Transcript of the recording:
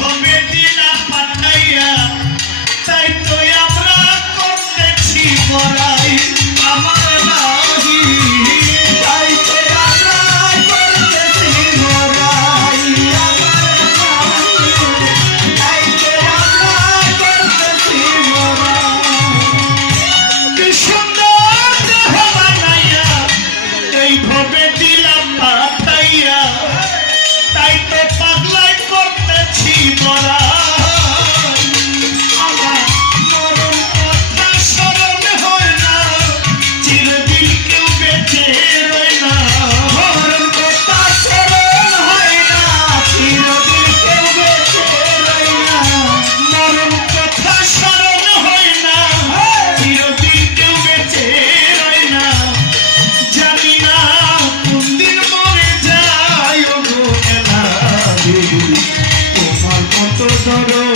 ভবে দিলা পাঠাইয়া তাই তো আমরা করতেছি বড়াই আমার নাহি তাই তো আমরা করতেছি বড়াই আমার নাহি তাই তো আমরা করতেছি বড়াই কি সুন্দর দেহ বানাইয়া এই ভবে দিলাম পাঠাইয়া তাই তো পাগলাই করতেছি বড়াই তোমার মতো ধরো